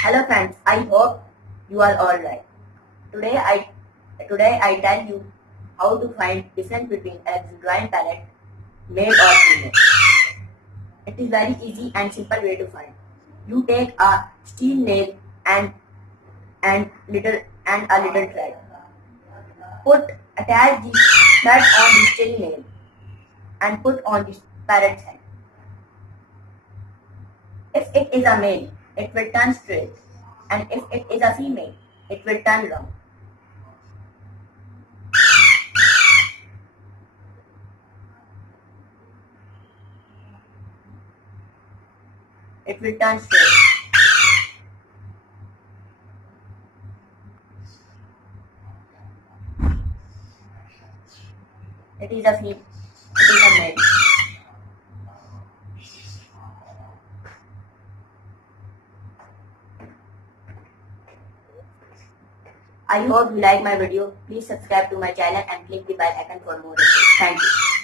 Hello friends, I hope you are all right. Today I tell you how to find difference between alexandrine parrot, male or female. It is very easy and simple way to find. You take a steel nail and a little thread. Attach the thread on the steel nail and put on the parrot's head. If it is a male, it will turn straight, and if it is a female, it will turn round. It will turn straight. It is a male. I hope you like my video. Please subscribe to my channel and click the bell icon for more videos. Thank you.